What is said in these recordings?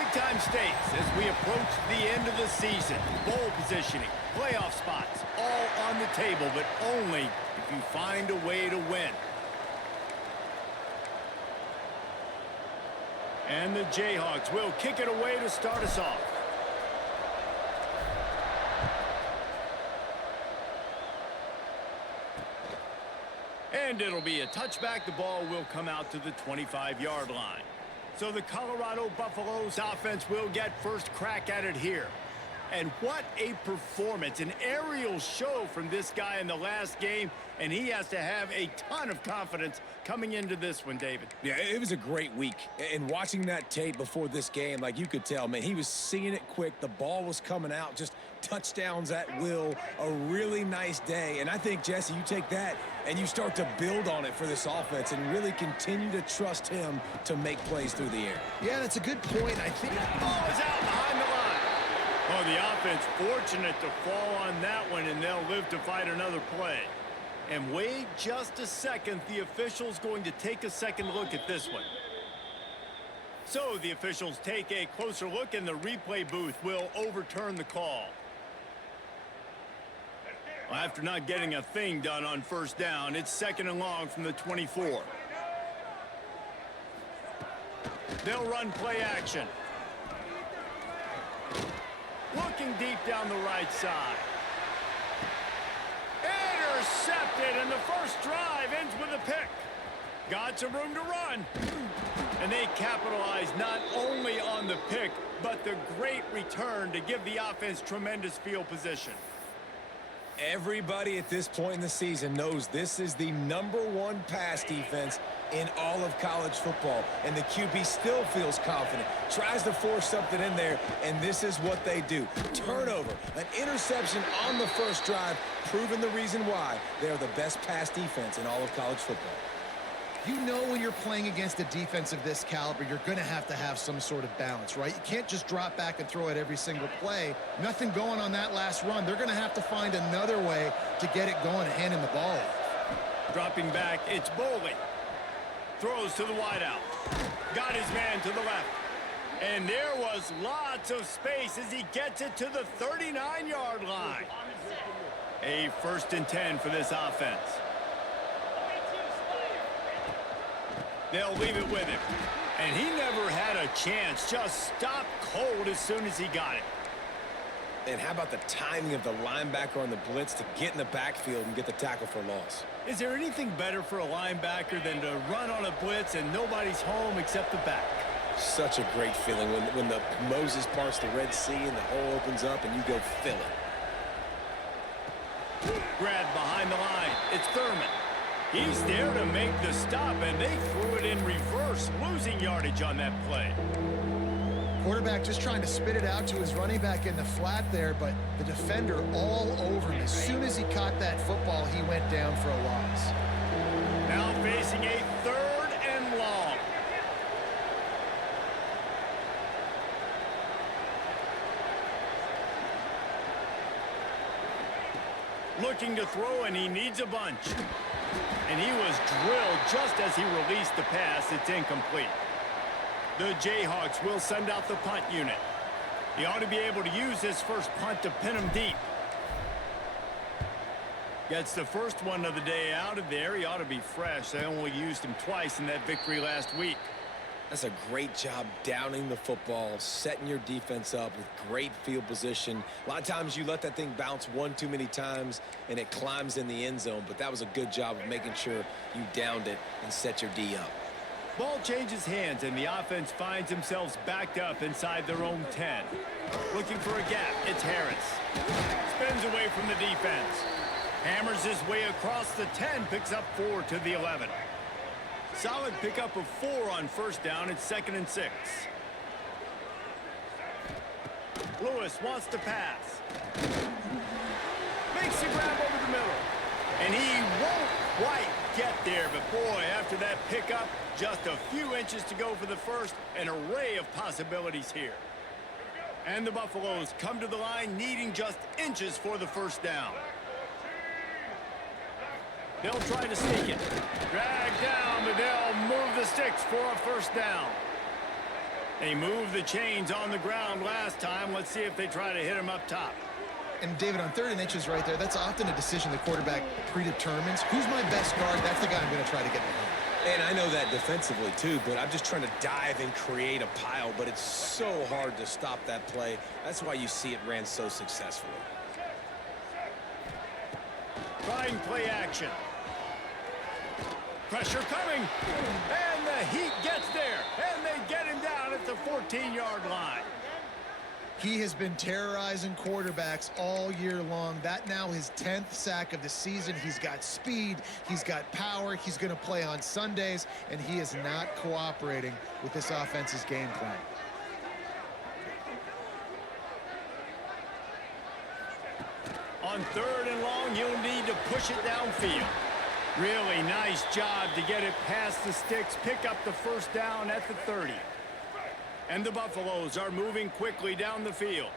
Big-time stakes as we approach the end of the season. Bowl positioning, playoff spots, all on the table, but only if you find a way to win. And the Jayhawks will kick it away to start us off. And it'll be a touchback. The ball will come out to the 25-yard line. So the Colorado Buffaloes offense will get first crack at it here. And what a performance, an aerial show from this guy in the last game, and he has to have a ton of confidence coming into this one, David. Yeah, it was a great week. And watching that tape before this game, like you could tell, man, he was seeing it quick. The ball was coming out, just touchdowns at will, a really nice day. And I think, Jesse, you take that and you start to build on it for this offense and really continue to trust him to make plays through the air. Yeah, that's a good point. I think the ball is out behind the line. Oh, the offense fortunate to fall on that one, and they'll live to fight another play. And wait just a second. The official's going to take a second look at this one. So the officials take a closer look, and the replay booth will overturn the call. Well, after not getting a thing done on first down, it's 2nd and long from the 24. They'll run play action. Looking deep down the right side. Intercepted, and the first drive ends with a pick. Got some room to run. And they capitalize not only on the pick, but the great return to give the offense tremendous field position. Everybody at this point in the season knows this is the #1 pass defense in all of college football. And the QB still feels confident, tries to force something in there, and this is what they do. Turnover, an interception on the first drive, proving the reason why they are the best pass defense in all of college football. you know when you're playing against a defense of this caliber, you're going to have some sort of balance, right? You can't just drop back and throw it every single play. Nothing going on that last run. They're going to have to find another way to get it going and hand him the ball off. Dropping back, it's Boley. Throws to the wideout. Got his man to the left. And there was lots of space as he gets it to the 39-yard line. A 1st and 10 for this offense. They'll leave it with him. And he never had a chance. Just stopped cold as soon as he got it. And how about the timing of the linebacker on the blitz to get in the backfield and get the tackle for loss? Is there anything better for a linebacker than to run on a blitz and nobody's home except the back? Such a great feeling when the Moses parts the Red Sea and the hole opens up and you go fill it. Grabbed behind the line. It's Thurman. He's there to make the stop, and they threw it in reverse, losing yardage on that play. Quarterback just trying to spit it out to his running back in the flat there, but the defender all over him. As soon as he caught that football, he went down for a loss. Now facing a 3rd and long. Looking to throw, and he needs a bunch. And he was drilled just as he released the pass. It's incomplete. The Jayhawks will send out the punt unit. He ought to be able to use this first punt to pin him deep. Gets the first one of the day out of there. He ought to be fresh. They only used him twice in that victory last week. That's a great job downing the football, setting your defense up with great field position. A lot of times you let that thing bounce one too many times and it climbs in the end zone, but that was a good job of making sure you downed it and set your D up. Ball changes hands, and the offense finds themselves backed up inside their own 10. Looking for a gap, it's Harris. Spins away from the defense. Hammers his way across the 10, picks up 4 to the 11. Solid pickup of 4 on first down. It's 2nd and 6. Lewis wants to pass. Makes the grab over the middle. And he won't quite get there. But boy, after that pickup, just a few inches to go for the first. An array of possibilities here. And the Buffaloes come to the line needing just inches for the first down. They'll try to sneak it. Drag down, but they'll move the sticks for a first down. They moved the chains on the ground last time. Let's see if they try to hit him up top. And David, on 3rd and inches right there, that's often a decision the quarterback predetermines. Who's my best guard? That's the guy I'm going to try to get behind. And I know that defensively too, but I'm just trying to dive and create a pile, but it's so hard to stop that play. That's why you see it ran so successfully. Trying play action. Pressure coming. And the Heat gets there. And they get him down at the 14-yard line. He has been terrorizing quarterbacks all year long. That now his 10th sack of the season. He's got speed. He's got power. He's going to play on Sundays, and he is not cooperating with this offense's game plan. On 3rd and long, you'll need to push it downfield. Really nice job to get it past the sticks, pick up the first down at the 30. And the Buffaloes are moving quickly down the field.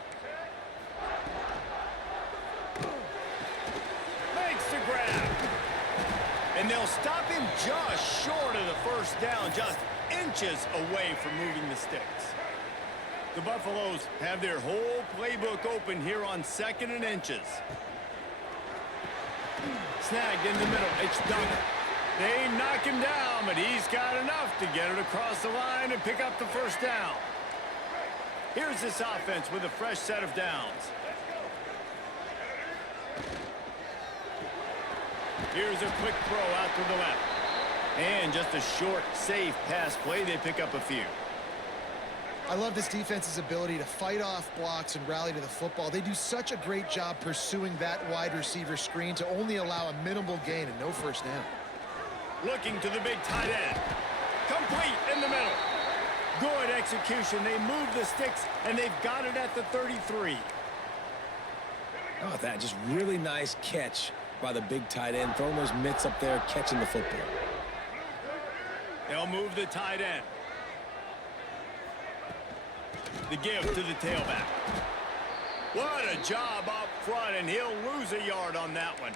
Makes the grab. And they'll stop him just short of the first down, just inches away from moving the sticks. The Buffaloes have their whole playbook open here on 2nd and inches. Snagged in the middle. It's Duncan. They knock him down, but he's got enough to get it across the line and pick up the first down. Here's this offense with a fresh set of downs. Here's a quick throw out to the left. And just a short, safe pass play. They pick up a few. I love this defense's ability to fight off blocks and rally to the football. They do such a great job pursuing that wide receiver screen to only allow a minimal gain and no first down. Looking to the big tight end. Complete in the middle. Good execution. They move the sticks, and they've got it at the 33. How about that? Just really nice catch by the big tight end. Throwing those mitts up there, catching the football. They'll move the tight end. The give to the tailback. What a job up front, and he'll lose a yard on that one.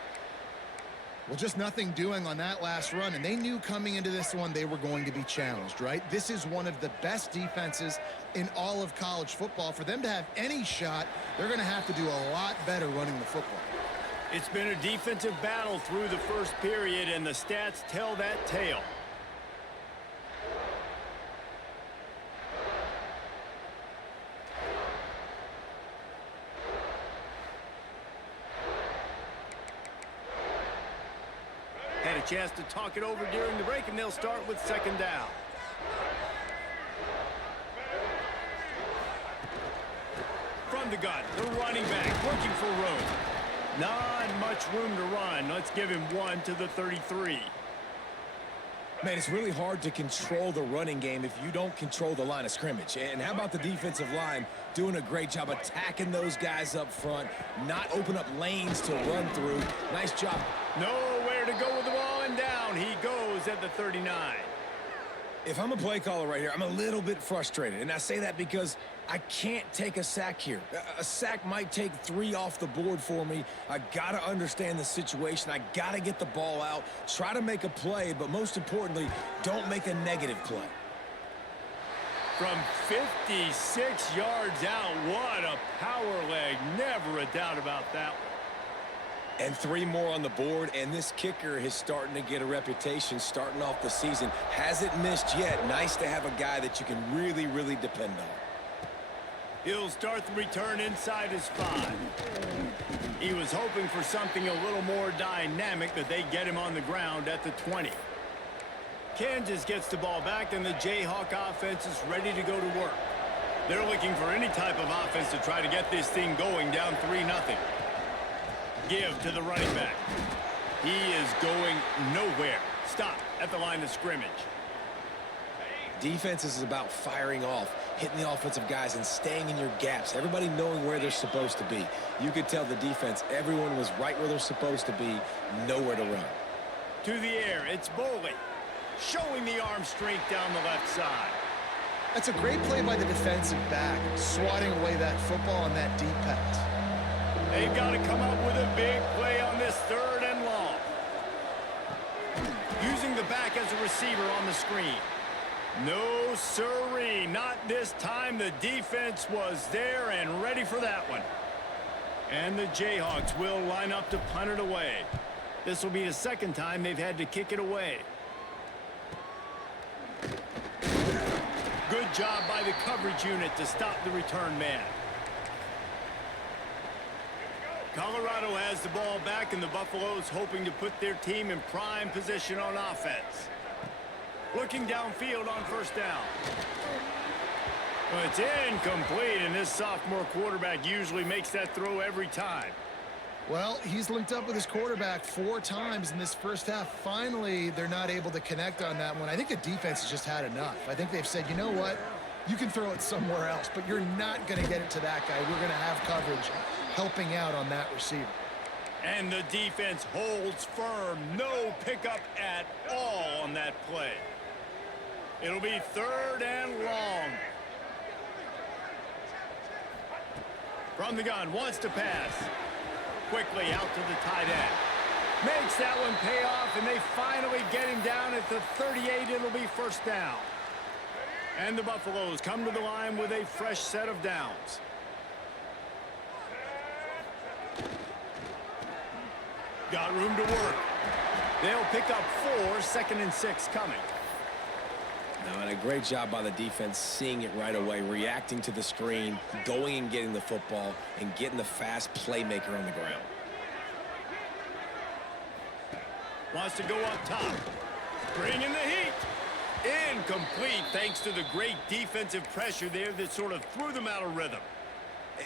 Well, just nothing doing on that last run, and they knew coming into this one they were going to be challenged, right? This is one of the best defenses in all of college football. For them to have any shot, they're going to have to do a lot better running the football. It's been a defensive battle through the first period, and the stats tell that tale. Had a chance to talk it over during the break, and they'll start with 2nd down. From the gun, the running back looking for room. Not much room to run. Let's give him one to the 33. Man, it's really hard to control the running game if you don't control the line of scrimmage. And how about the defensive line doing a great job attacking those guys up front, not open up lanes to run through. Nice job. Nowhere to go with the ball, and down he goes at the 39. If I'm a play caller right here, I'm a little bit frustrated. And I say that because I can't take a sack here. A sack might take 3 off the board for me. I got to understand the situation. I got to get the ball out, try to make a play, but most importantly, don't make a negative play. From 56 yards out, what a power leg. Never a doubt about that one. And 3 more on the board, and this kicker is starting to get a reputation starting off the season. Hasn't missed yet. Nice to have a guy that you can really, really depend on. He'll start the return inside his 5. He was hoping for something a little more dynamic, but they get him on the ground at the 20. Kansas gets the ball back, and the Jayhawk offense is ready to go to work. They're looking for any type of offense to try to get this thing going, down 3-0. Give to the running back. He is going nowhere. Stop at the line of scrimmage. Defense is about firing off, hitting the offensive guys, and staying in your gaps. Everybody knowing where they're supposed to be. You could tell the defense, everyone was right where they're supposed to be, nowhere to run. To the air, it's Boley, showing the arm strength down the left side. That's a great play by the defensive back, swatting away that football on that deep pass. They've got to come up with a big play on this 3rd and long. Using the back as a receiver on the screen. No siree, not this time. The defense was there and ready for that one. And the Jayhawks will line up to punt it away. This will be the second time they've had to kick it away. Good job by the coverage unit to stop the return man. Colorado has the ball back, and the Buffaloes hoping to put their team in prime position on offense. Looking downfield on first down. Well, it's incomplete, and this sophomore quarterback usually makes that throw every time. Well, he's linked up with his quarterback 4 times in this first half. Finally, they're not able to connect on that one. I think the defense has just had enough. I think they've said, you know what? You can throw it somewhere else, but you're not going to get it to that guy. We're going to have coverage helping out on that receiver. And the defense holds firm. No pickup at all on that play. It'll be 3rd and long. From the gun, wants to pass. Quickly out to the tight end. Makes that one pay off, and they finally get him down at the 38. It'll be first down. And the Buffaloes come to the line with a fresh set of downs. Got room to work. They'll pick up 4, 2nd and 6 coming. Now, and a great job by the defense seeing it right away, reacting to the screen, going and getting the football, and getting the fast playmaker on the ground. Wants to go up top. Bringing the heat. Incomplete thanks to the great defensive pressure there that sort of threw them out of rhythm.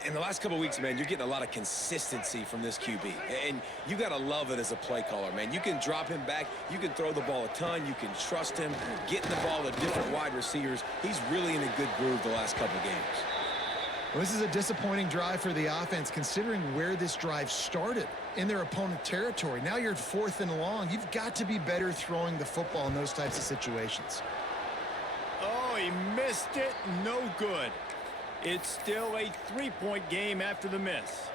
In the last couple of weeks, man, you're getting a lot of consistency from this QB. And you got to love it as a play caller, man. You can drop him back. You can throw the ball a ton. You can trust him. Getting the ball to different wide receivers. He's really in a good groove the last couple of games. Well, this is a disappointing drive for the offense, considering where this drive started, in their opponent territory. Now you're at 4th and long. You've got to be better throwing the football in those types of situations. Oh, he missed it. No good. It's still a 3-point game after the miss.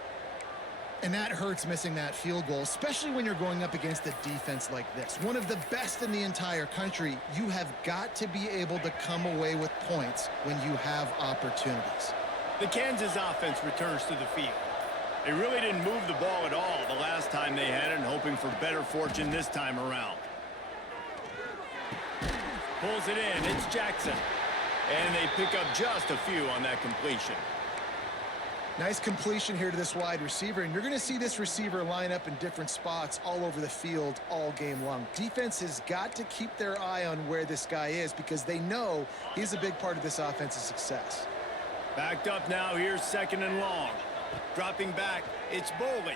And that hurts, missing that field goal, especially when you're going up against a defense like this. One of the best in the entire country. You have got to be able to come away with points when you have opportunities. The Kansas offense returns to the field. They really didn't move the ball at all the last time they had it, and hoping for better fortune this time around. Pulls it in. It's Jackson. And they pick up just a few on that completion. Nice completion here to this wide receiver, and you're going to see this receiver line up in different spots all over the field all game long. Defense has got to keep their eye on where this guy is, because they know he's a big part of this offense's success. Backed up now. Here's 2nd and long. Dropping back. It's Boley.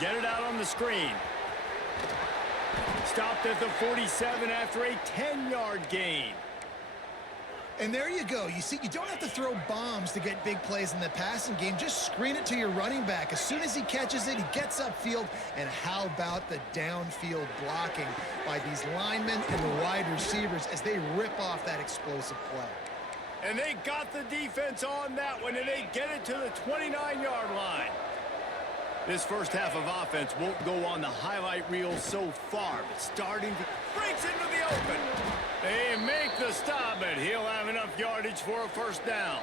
Get it out on the screen. Stopped at the 47 after a 10-yard gain. And there you go. You see, you don't have to throw bombs to get big plays in the passing game. Just screen it to your running back. As soon as he catches it, he gets upfield. And how about the downfield blocking by these linemen and the wide receivers as they rip off that explosive play. And they got the defense on that one, and they get it to the 29-yard line. This first half of offense won't go on the highlight reel so far, but starting to breaks into the open. They make the stop, but he'll have enough yardage for a first down.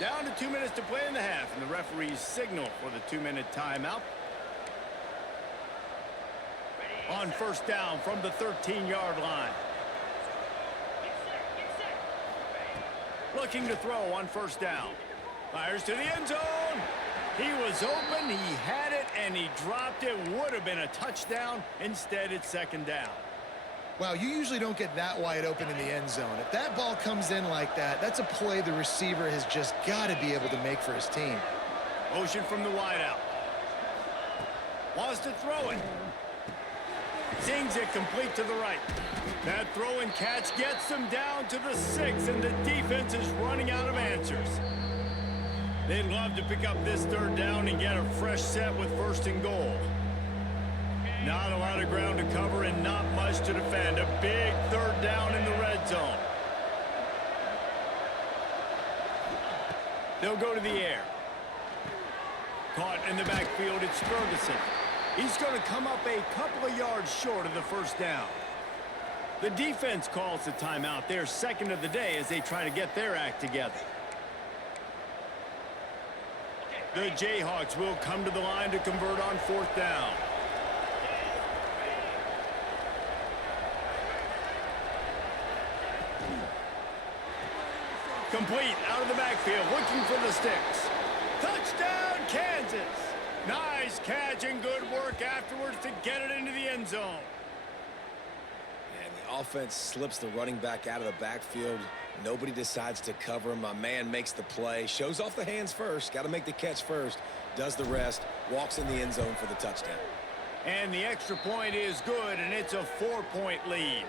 Down to 2 minutes to play in the half, and the referees signal for the 2-minute timeout. On first down from the 13-yard line. Looking to throw on first down. Fires to the end zone. He was open, he had it, and he dropped it. Would have been a touchdown. Instead, it's 2nd down. Wow, you usually don't get that wide open in the end zone. If that ball comes in like that, that's a play the receiver has just got to be able to make for his team. Motion from the wideout. Wants to throw it. Sings it complete to the right. That throw and catch gets them down to the 6, and the defense is running out of answers. They'd love to pick up this 3rd down and get a fresh set with 1st and goal. Not a lot of ground to cover and not much to defend. A big 3rd down in the red zone. They'll go to the air. Caught in the backfield, it's Ferguson. He's going to come up a couple of yards short of the first down. The defense calls the timeout. They're second of the day as they try to get their act together. The Jayhawks will come to the line to convert on 4th down. Complete out of the backfield, looking for the sticks. Touchdown, Kansas. Nice catch and good work afterwards to get it into the end zone. And the offense slips the running back out of the backfield. Nobody decides to cover him. My man makes the play, shows off the hands first, got to make the catch first, does the rest, walks in the end zone for the touchdown. And the extra point is good, and it's a 4-point lead.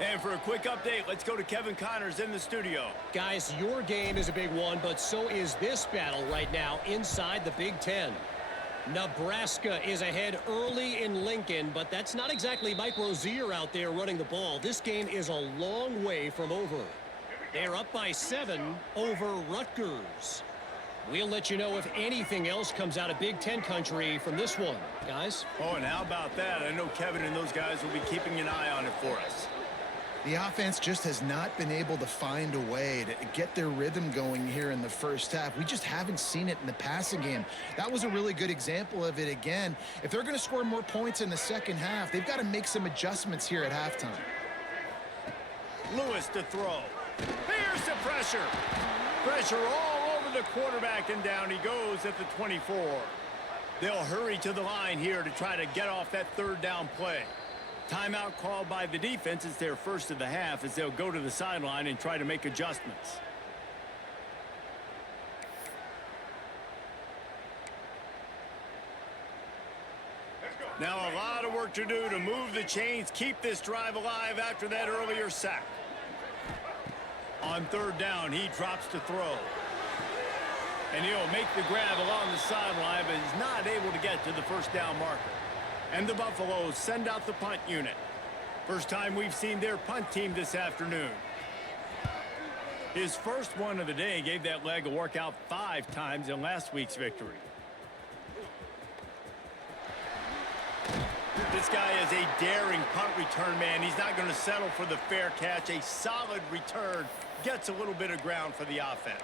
And for a quick update, let's go to Kevin Connors in the studio. Guys, your game is a big one, but so is this battle right now inside the Big Ten. Nebraska is ahead early in Lincoln, but that's not exactly Mike Rozier out there running the ball. This game is a long way from over. They're up by 7 over Rutgers. We'll let you know if anything else comes out of Big Ten country from this one, guys. Oh, and how about that? I know Kevin and those guys will be keeping an eye on it for us. The offense just has not been able to find a way to get their rhythm going here in the first half. We just haven't seen it in the passing game. That was a really good example of it again. If they're going to score more points in the second half, they've got to make some adjustments here at halftime. Lewis to throw. Here's the pressure. Pressure all over the quarterback, and down he goes at the 24. They'll hurry to the line here to try to get off that 3rd down play. Timeout called by the defense. It's their first of the half as they'll go to the sideline and try to make adjustments. Now a lot of work to do to move the chains, keep this drive alive after that earlier sack. On 3rd down, he drops to throw. And he'll make the grab along the sideline, but he's not able to get to the 1st down marker. And the Buffaloes send out the punt unit. First time we've seen their punt team this afternoon. His first one of the day gave that leg a workout 5 times in last week's victory. This guy is a daring punt return man. He's not going to settle for the fair catch. A solid return gets a little bit of ground for the offense.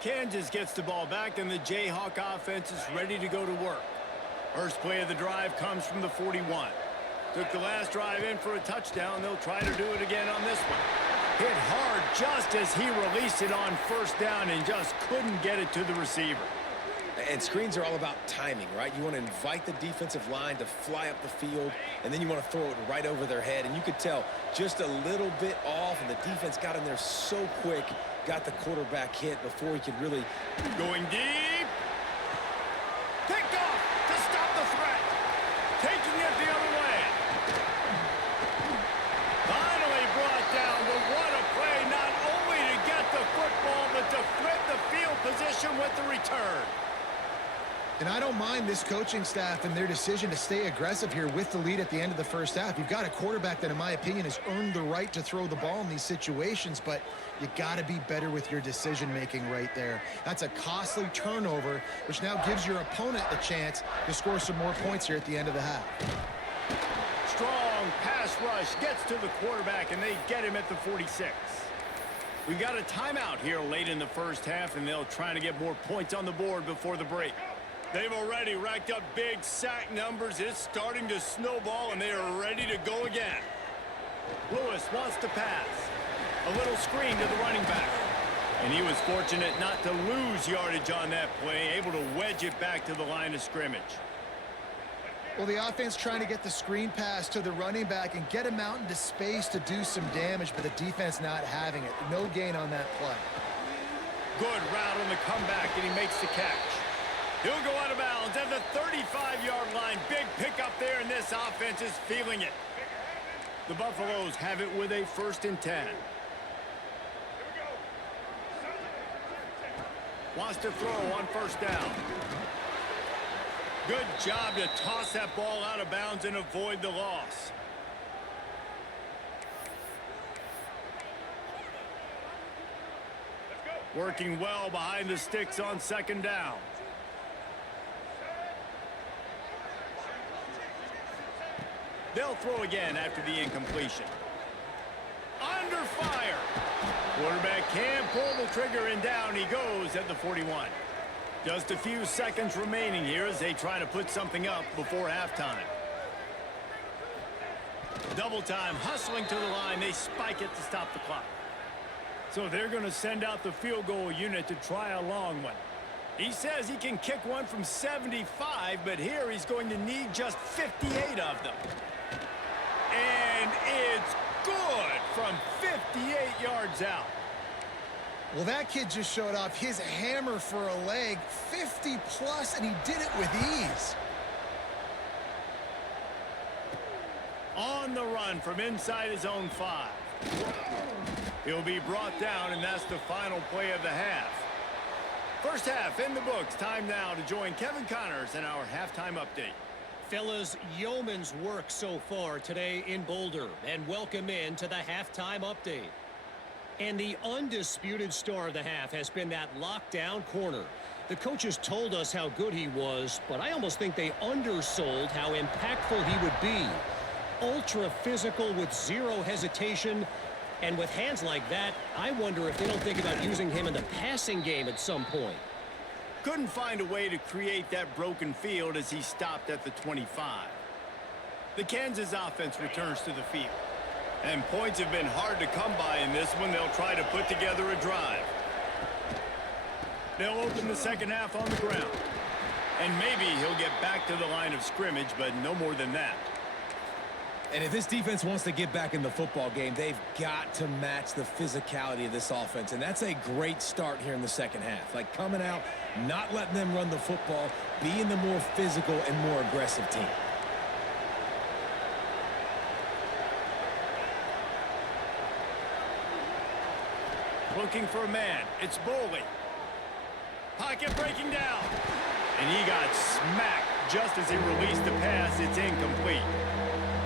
Kansas gets the ball back, and the Jayhawk offense is ready to go to work. First play of the drive comes from the 41. Took the last drive in for a touchdown. They'll try to do it again on this one. Hit hard just as he released it on 1st down and just couldn't get it to the receiver. And screens are all about timing, right? You want to invite the defensive line to fly up the field, and then you want to throw it right over their head. And you could tell just a little bit off, and the defense got in there so quick, got the quarterback hit before he could really... Going deep. Picked off to stop the threat. Taking it the other way. Finally brought down, but what a play, not only to get the football, but to flip the field position with the return. And I don't mind this coaching staff and their decision to stay aggressive here with the lead at the end of the first half. You've got a quarterback that, in my opinion, has earned the right to throw the ball in these situations, but you got to be better with your decision-making right there. That's a costly turnover, which now gives your opponent a chance to score some more points here at the end of the half. Strong pass rush gets to the quarterback, and they get him at the 46. We've got a timeout here late in the first half, and they'll try to get more points on the board before the break. They've already racked up big sack numbers. It's starting to snowball, and they are ready to go again. Lewis wants to pass. A little screen to the running back. And he was fortunate not to lose yardage on that play, able to wedge it back to the line of scrimmage. Well, the offense trying to get the screen pass to the running back and get him out into space to do some damage, but the defense not having it. No gain on that play. Good route on the comeback, and he makes the catch. He'll go out of bounds at the 35-yard line. Big pickup there, and this offense is feeling it. The Buffaloes have it with a 1st and 10. Wants to throw on 1st down. Good job to toss that ball out of bounds and avoid the loss. Working well behind the sticks on 2nd down. They'll throw again after the incompletion. under fire. Quarterback can't pull the trigger, and down he goes at the 41. Just a few seconds remaining here as they try to put something up before halftime. Double time, hustling to the line. They spike it to stop the clock. So they're going to send out the field goal unit to try a long one. He says he can kick one from 75, but here he's going to need just 58 of them. And it's good from 58 yards out. Well, that kid just showed off his hammer for a leg, 50 plus, and he did it with ease. On the run from inside his own 5. He'll be brought down, and that's the final play of the half. First half in the books. Time now to join Kevin Connors in our halftime update. Fellas, yeoman's work so far today in Boulder, and welcome in to the halftime update. And the undisputed star of the half has been that lockdown corner. The coaches told us how good he was, but I almost think they undersold how impactful he would be. Ultra physical with zero hesitation, and with hands like that, I wonder if they don't think about using him in the passing game at some point. Couldn't find a way to create that broken field as he stopped at the 25. The Kansas offense returns to the field. And points have been hard to come by in this one. They'll try to put together a drive. They'll open the second half on the ground. And maybe he'll get back to the line of scrimmage, but no more than that. And if this defense wants to get back in the football game, they've got to match the physicality of this offense. And that's a great start here in the second half. Like coming out, not letting them run the football, being the more physical and more aggressive team. Looking for a man. It's Boley. Pocket breaking down. And he got smacked just as he released the pass. It's incomplete.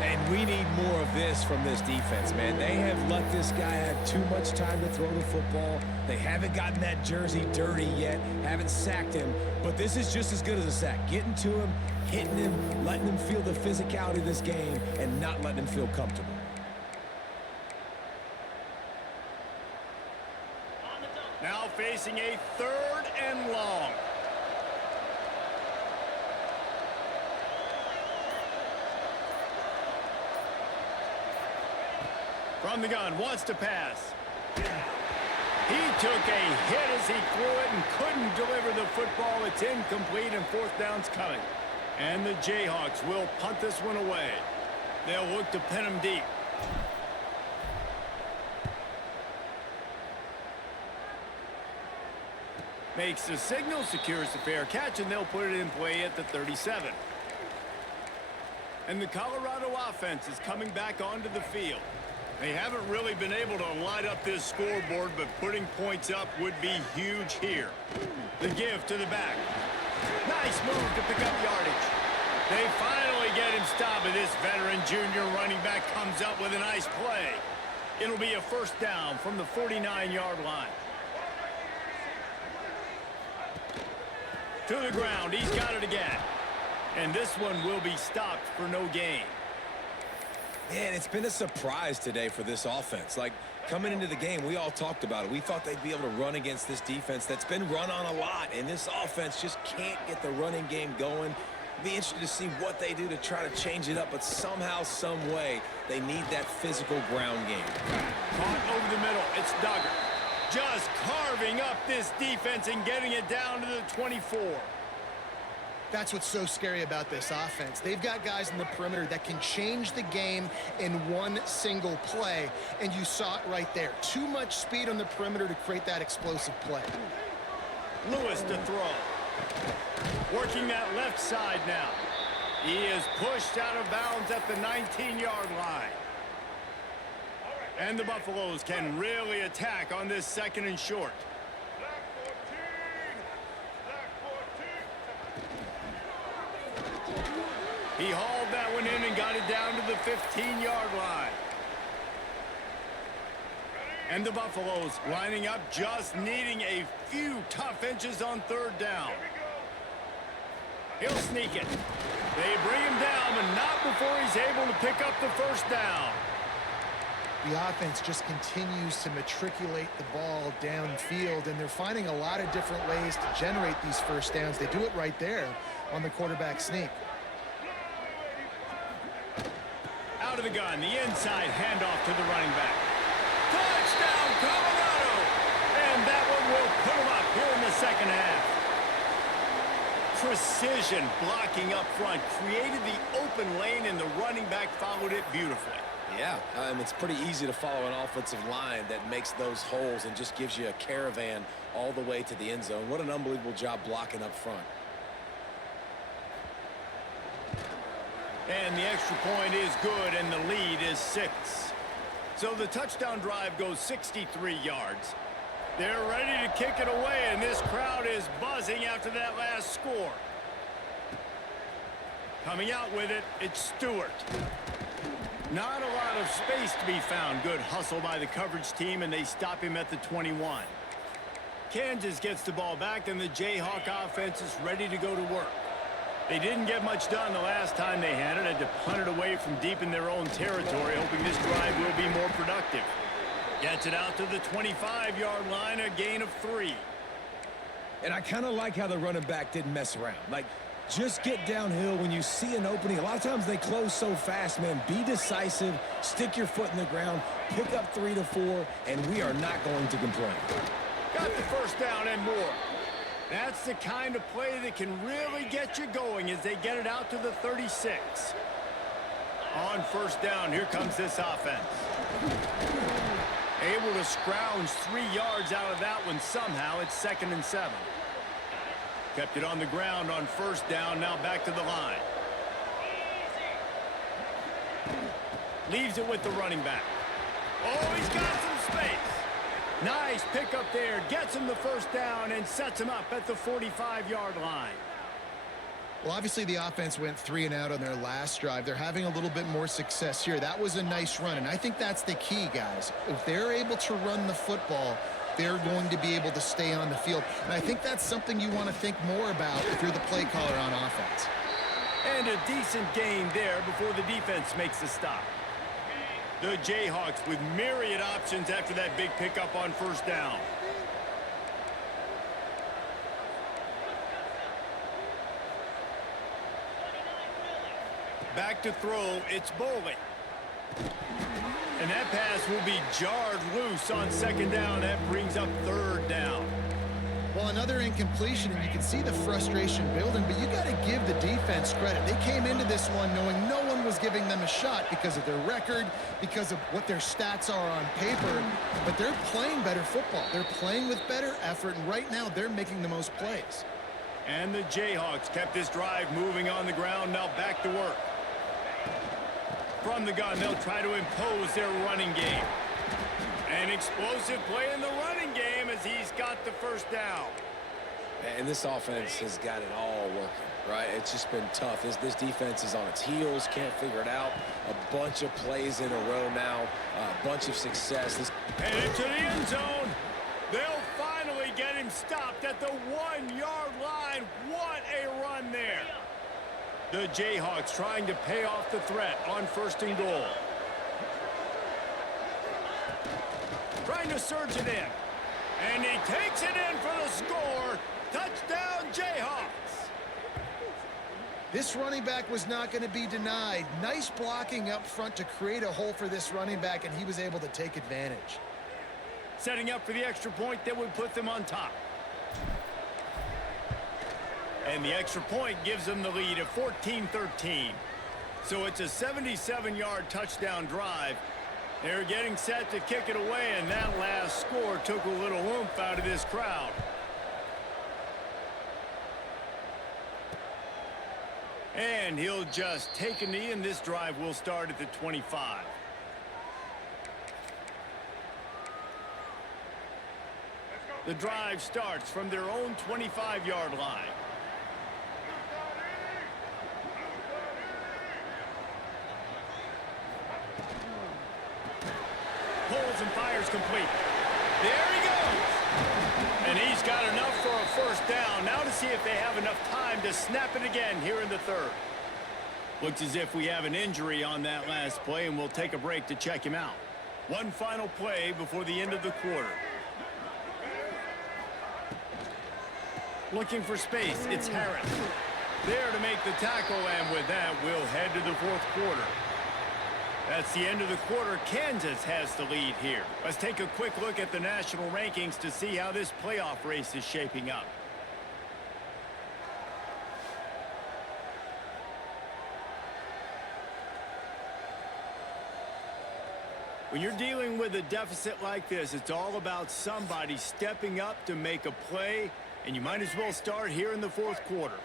And we need more of this from this defense, man. They have let this guy have too much time to throw the football. They haven't gotten that jersey dirty yet, haven't sacked him. But this is just as good as a sack. Getting to him, hitting him, letting him feel the physicality of this game, and not letting him feel comfortable. Now facing a 3rd and long. From the gun, wants to pass. He took a hit as he threw it and couldn't deliver the football. It's incomplete, and 4th down's coming. And the Jayhawks will punt this one away. They'll look to pin him deep. Makes the signal, secures the fair catch, and they'll put it in play at the 37. And the Colorado offense is coming back onto the field. They haven't really been able to light up this scoreboard, but putting points up would be huge here. The give to the back. Nice move to pick up yardage. They finally get him stopped, and this veteran junior running back comes up with a nice play. It'll be a 1st down from the 49-yard line. To the ground, he's got it again. And this one will be stopped for no gain. Man, it's been a surprise today for this offense. Like, coming into the game, we all talked about it. We thought they'd be able to run against this defense that's been run on a lot, and this offense just can't get the running game going. Be interested to see what they do to try to change it up, but somehow, some way, they need that physical ground game. Caught over the middle. It's Duggar. Just carving up this defense and getting it down to the 24. That's what's so scary about this offense. They've got guys in the perimeter that can change the game in one single play, and you saw it right there. Too much speed on the perimeter to create that explosive play. Lewis to throw. Working that left side now. He is pushed out of bounds at the 19-yard line. And the Buffaloes can really attack on this 2nd and short. He hauled that one in and got it down to the 15-yard line. And the Buffaloes lining up, just needing a few tough inches on 3rd down. He'll sneak it. They bring him down, but not before he's able to pick up the 1st down. the offense just continues to matriculate the ball downfield, and they're finding a lot of different ways to generate these first downs. They do it right there on the quarterback sneak. Out of the gun, the inside handoff to the running back. Touchdown, Colorado! And that one will put them up here in the second half. Precision blocking up front created the open lane, and the running back followed it beautifully. Yeah, it's pretty easy to follow an offensive line that makes those holes and just gives you a caravan all the way to the end zone. What an unbelievable job blocking up front. And the extra point is good, and the lead is 6. So the touchdown drive goes 63 yards. They're ready to kick it away, and this crowd is buzzing after that last score. Coming out with it, it's Stewart. Not a lot of space to be found. Good hustle by the coverage team, and they stop him at the 21. Kansas gets the ball back, and the Jayhawk offense is ready to go to work. They didn't get much done the last time they had it. Had to punt it away from deep in their own territory, hoping this drive will be more productive. Gets it out to the 25-yard line, a gain of 3. And I kind of like how the running back didn't mess around. Like, just get downhill when you see an opening. A lot of times they close so fast, man. Be decisive, stick your foot in the ground, pick up 3 to 4, and we are not going to complain. Got the first down and more. That's the kind of play that can really get you going as they get it out to the 36. On first down, here comes this offense. Able to scrounge 3 yards out of that one somehow. It's 2nd and 7. Kept it on the ground on first down, now back to the line. Leaves it with the running back. Oh, he's got some space. Nice pickup there. Gets him the first down and sets him up at the 45-yard line. Well, obviously the offense went 3 and out on their last drive. They're having a little bit more success here. That was a nice run, and I think that's the key, guys. If they're able to run the football, they're going to be able to stay on the field. And I think that's something you want to think more about if you're the play caller on offense. And a decent gain there before the defense makes the stop. The Jayhawks with myriad options after that big pickup on first down. Back to throw, it's Boley. And that pass will be jarred loose on second down. That brings up third down. Well, another incompletion, and you can see the frustration building, but you got to give the defense credit. They came into this one knowing no one was giving them a shot because of their record, because of what their stats are on paper, but they're playing better football. They're playing with better effort, and right now they're making the most plays. And the Jayhawks kept this drive moving on the ground, now back to work. From the gun, they'll try to impose their running game. An explosive play in the running game as he's got the first down. And this offense has got it all working, right? It's just been tough. This defense is on its heels, can't figure it out. A bunch of plays in a row now, a bunch of success. And into the end zone. They'll finally get him stopped at the 1-yard line. What a run there. The Jayhawks trying to pay off the threat on first and goal. Trying to surge it in. And he takes it in for the score. Touchdown, Jayhawks. This running back was not going to be denied. Nice blocking up front to create a hole for this running back, and he was able to take advantage. Setting up for the extra point that would put them on top. And the extra point gives them the lead at 14-13. So it's a 77-yard touchdown drive. They're getting set to kick it away, and that last score took a little oomph out of this crowd. And he'll just take a knee, and this drive will start at the 25. The drive starts from their own 25-yard line. Pulls and fires complete. There he goes. And he's got enough for a first down. Now to see if they have enough time to snap it again here in the third. Looks as if we have an injury on that last play, and we'll take a break to check him out. One final play before the end of the quarter. Looking for space, it's Harris. There to make the tackle, and with that, we'll head to the fourth quarter. That's the end of the quarter. Kansas has the lead here. Let's take a quick look at the national rankings to see how this playoff race is shaping up. When you're dealing with a deficit like this, it's all about somebody stepping up to make a play, and you might as well start here in the fourth quarter.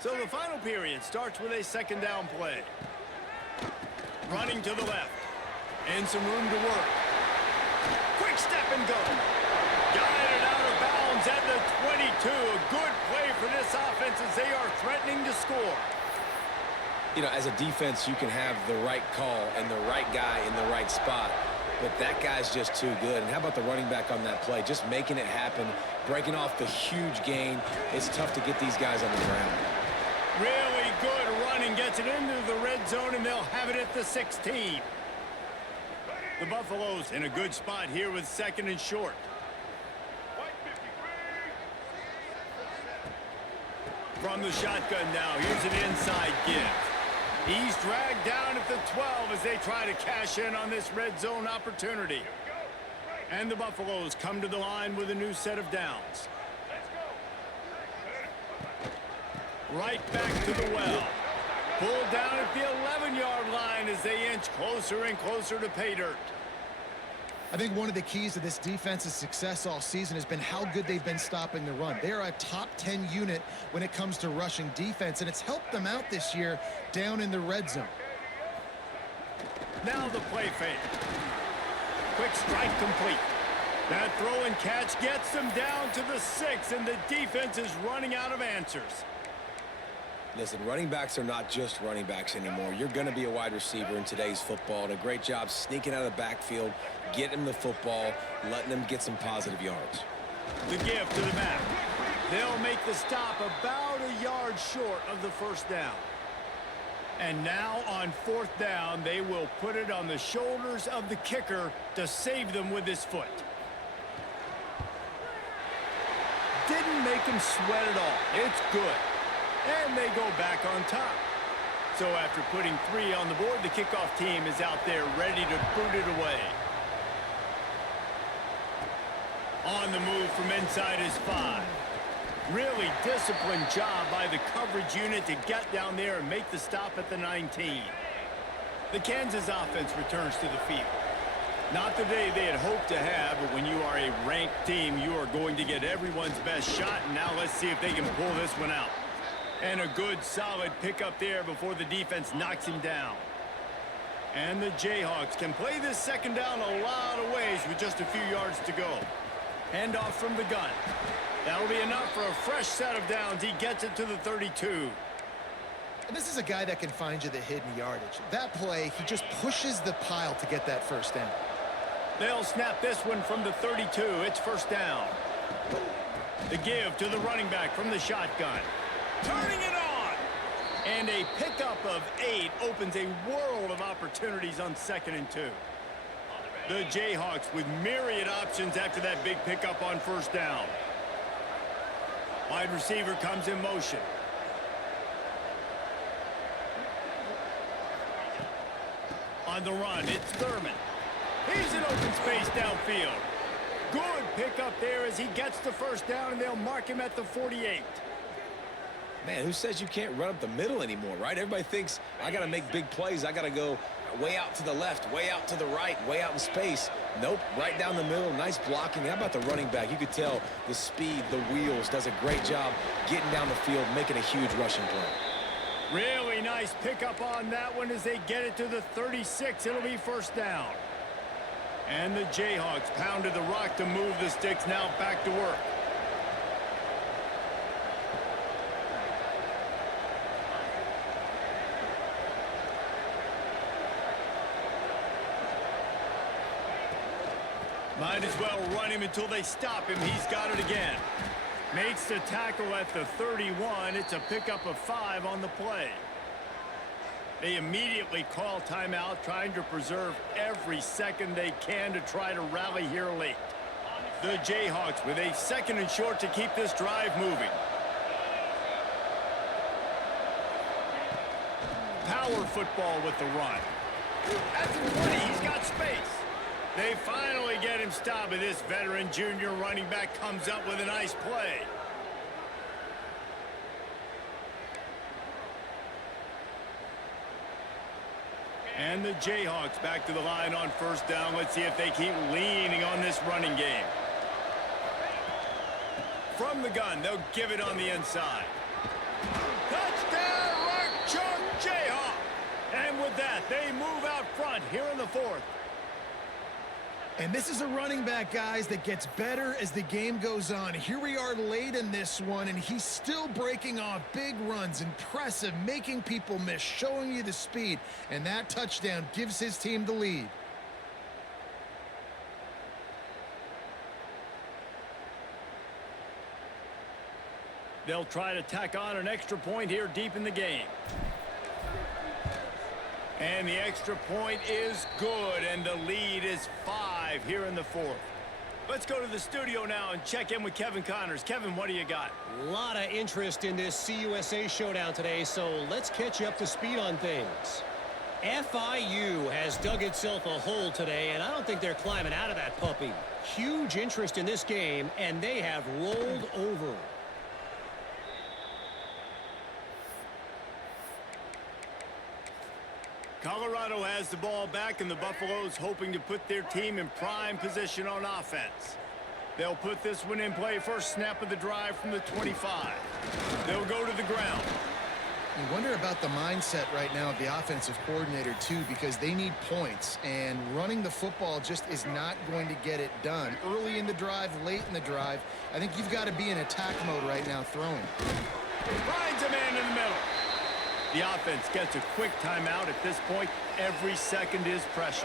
So the final period starts with a second down play. Running to the left. And some room to work. Quick step and go. Guided out of bounds at the 22. A good play for this offense as they are threatening to score. You know, as a defense, you can have the right call and the right guy in the right spot, but that guy's just too good. And how about the running back on that play? Just making it happen, breaking off the huge gain. It's tough to get these guys on the ground. Really good running, gets it into the red zone, and they'll have it at the 16. The Buffaloes in a good spot here with second and short. From the shotgun now, here's an inside give. He's dragged down at the 12 as they try to cash in on this red zone opportunity. And the Buffaloes come to the line with a new set of downs. Right back to the well. Pulled down at the 11-yard line as they inch closer and closer to pay dirt. I think one of the keys to this defense's success all season has been how good they've been stopping the run. They're a top 10 unit when it comes to rushing defense, and it's helped them out this year down in the red zone. Now the play fake. Quick strike complete. That throw and catch gets them down to the 6, and the defense is running out of answers. Listen, running backs are not just running backs anymore. You're going to be a wide receiver in today's football, and a great job sneaking out of the backfield, getting them the football, letting them get some positive yards. The give to the back. They'll make the stop about a yard short of the first down. And now on fourth down, they will put it on the shoulders of the kicker to save them with his foot. Didn't make him sweat at all. It's good. And they go back on top. So after putting 3 on the board, the kickoff team is out there ready to boot it away. On the move from inside his 5. Really disciplined job by the coverage unit to get down there and make the stop at the 19. The Kansas offense returns to the field. Not the day they had hoped to have, but when you are a ranked team, you are going to get everyone's best shot. And now let's see if they can pull this one out. And a good, solid pickup there before the defense knocks him down. And the Jayhawks can play this second down a lot of ways with just a few yards to go. Handoff from the gun. That'll be enough for a fresh set of downs. He gets it to the 32. And this is a guy that can find you the hidden yardage. That play, he just pushes the pile to get that first down. They'll snap this one from the 32. It's first down. The give to the running back from the shotgun. Turning it on. And a pickup of 8 opens a world of opportunities on 2nd and 2. The Jayhawks with myriad options after that big pickup on first down. Wide receiver comes in motion. On the run, it's Thurman. Here's an open space downfield. Good pickup there as he gets the first down, and they'll mark him at the 48. Man, who says you can't run up the middle anymore, right? Everybody thinks, I got to make big plays. I got to go way out to the left, way out to the right, way out in space. Nope, right down the middle, nice blocking. How about the running back? You could tell the speed, the wheels, does a great job getting down the field, making a huge rushing play. Really nice pickup on that one as they get it to the 36. It'll be first down. And the Jayhawks pounded the rock to move the sticks, now back to work. Might as well run him until they stop him. He's got it again. Makes the tackle at the 31. It's a pickup of 5 on the play. They immediately call timeout, trying to preserve every second they can to try to rally here late. The Jayhawks with a 2nd and short to keep this drive moving. Power football with the run. At the 20, he's got space. They finally get him stopped, and this veteran junior running back comes up with a nice play. And the Jayhawks back to the line on 1st down. Let's see if they keep leaning on this running game. From the gun, they'll give it on the inside. Touchdown, right chunk, Jayhawk. And with that, they move out front here in the 4th. And this is a running back, guys, that gets better as the game goes on. Here we are late in this one, and he's still breaking off big runs. Impressive, making people miss, showing you the speed. And that touchdown gives his team the lead. They'll try to tack on an extra point here deep in the game. And the extra point is good, and the lead is 5 here in the 4th. Let's go to the studio now and check in with Kevin Connors. Kevin, what do you got? A lot of interest in this CUSA showdown today, so let's catch you up to speed on things. FIU has dug itself a hole today, and I don't think they're climbing out of that puppy. Huge interest in this game, and they have rolled over. Colorado has the ball back, and the Buffaloes hoping to put their team in prime position on offense. They'll put this one in play first snap of the drive from the 25. They'll go to the ground. You wonder about the mindset right now of the offensive coordinator, too, because they need points, and running the football just is not going to get it done. Early in the drive, late in the drive, I think you've got to be in attack mode right now throwing. Finds a man in the middle. The offense gets a quick timeout at this point. Every second is precious.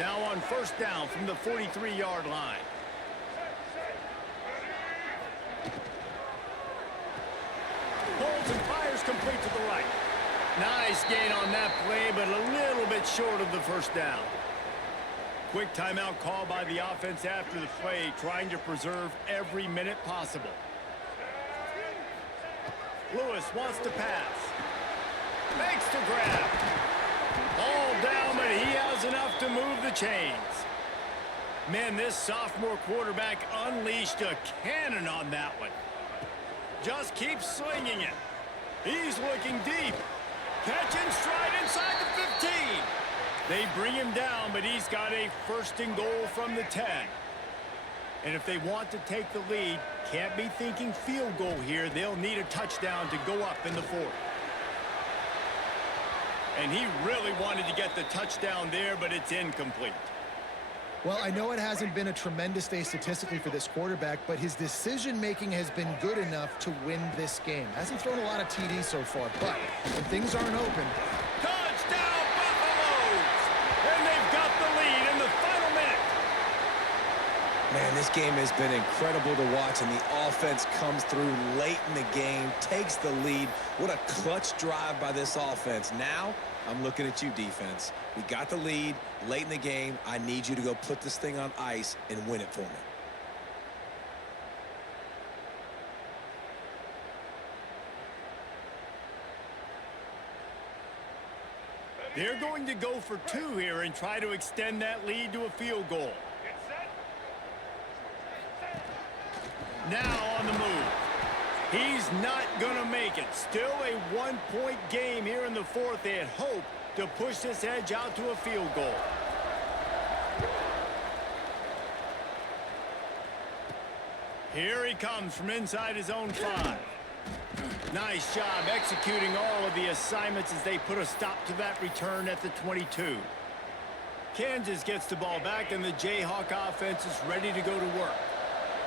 Now on 1st down from the 43-yard line. Pulls and fires complete to the right. Nice gain on that play, but a little bit short of the 1st down. Quick timeout call by the offense after the play, trying to preserve every minute possible. Lewis wants to pass. Makes the grab. All down, but he has enough to move the chains. Man, this sophomore quarterback unleashed a cannon on that one. Just keeps slinging it. He's looking deep. Catch and stride inside the 15. They bring him down, but he's got a 1st and goal from the 10. And if they want to take the lead, can't be thinking field goal here. They'll need a touchdown to go up in the 4th. And he really wanted to get the touchdown there, but it's incomplete. Well, I know it hasn't been a tremendous day statistically for this quarterback, but his decision-making has been good enough to win this game. Hasn't thrown a lot of TDs so far, but when things aren't open... Touchdown, Buffaloes! And they've got the lead in the final minute. Man, this game has been incredible to watch, and the offense comes through late in the game, takes the lead. What a clutch drive by this offense. Now, I'm looking at you, defense. We got the lead late in the game. I need you to go put this thing on ice and win it for me. They're going to go for 2 here and try to extend that lead to a field goal. Now on the move. He's not going to make it. Still a 1-point game here in the 4th. They had hoped to push this edge out to a field goal. Here he comes from inside his own 5. Nice job executing all of the assignments as they put a stop to that return at the 22. Kansas gets the ball back, and the Jayhawk offense is ready to go to work.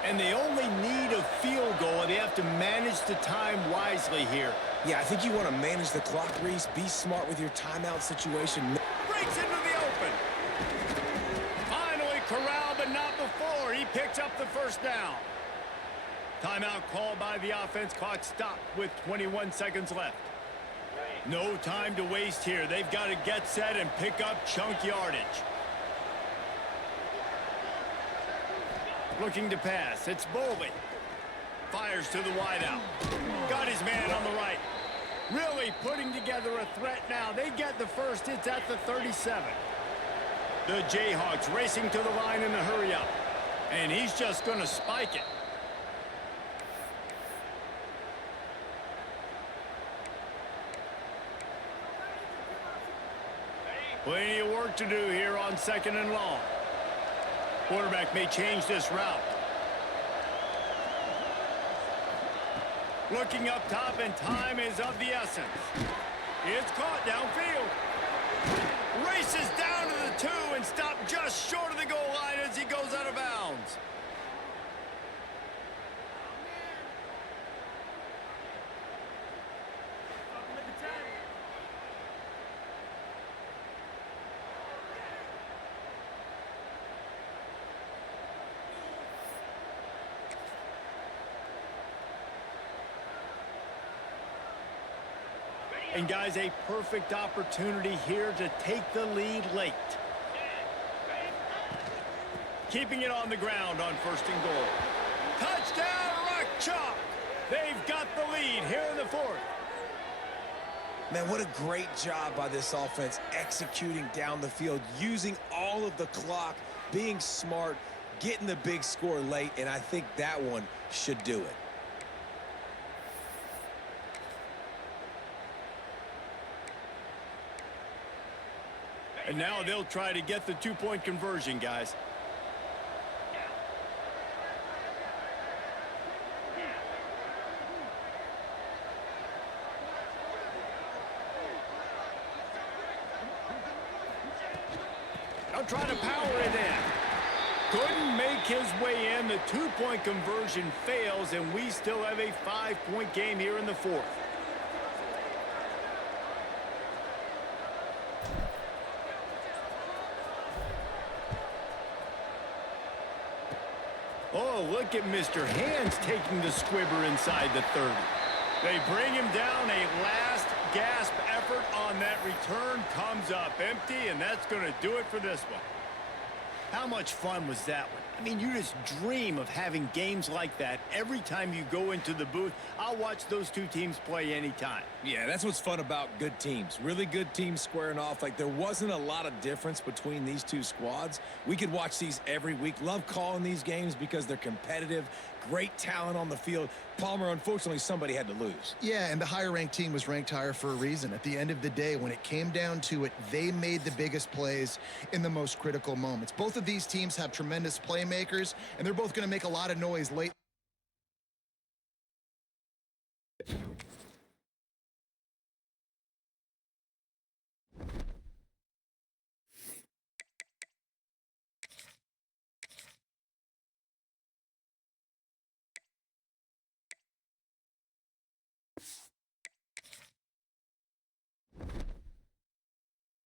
And they only need a field goal, and they have to manage the time wisely here. Yeah, I think you want to manage the clock, Reese. Be smart with your timeout situation. Breaks into the open. Finally corralled, but not before. He picks up the 1st down. Timeout called by the offense. Clock stopped with 21 seconds left. No time to waste here. They've got to get set and pick up chunk yardage. Looking to pass. It's Bowlby. Fires to the wideout. Got his man on the right. Really putting together a threat now. They get the first. It's at the 37. The Jayhawks racing to the line in a hurry up. And he's just going to spike it. Plenty of work to do here on 2nd and long. Quarterback may change this route. Looking up top, and time is of the essence. It's caught downfield. Races down to the 2 and stopped just short of the goal line as he goes out of bounds. And guys, a perfect opportunity here to take the lead late. Keeping it on the ground on 1st and goal. Touchdown, Rock Chalk! They've got the lead here in the 4th. Man, what a great job by this offense executing down the field, using all of the clock, being smart, getting the big score late, and I think that one should do it. And now they'll try to get the 2-point conversion, guys. They'll try to power it in. Couldn't make his way in. The 2-point conversion fails, and we still have a 5-point game here in the 4th. Oh, look at Mr. Hands taking the squibber inside the 30. They bring him down. A last gasp effort on that return comes up empty, and that's going to do it for this one. How much fun was that one? I mean, you just dream of having games like that every time you go into the booth. I'll watch those two teams play anytime. Yeah, that's what's fun about good teams. Really good teams squaring off. Like, there wasn't a lot of difference between these two squads. We could watch these every week. Love calling these games because they're competitive. Great talent on the field. Palmer, unfortunately, somebody had to lose. Yeah, and the higher-ranked team was ranked higher for a reason. At the end of the day, when it came down to it, they made the biggest plays in the most critical moments. Both of these teams have tremendous playmakers, and they're both going to make a lot of noise late.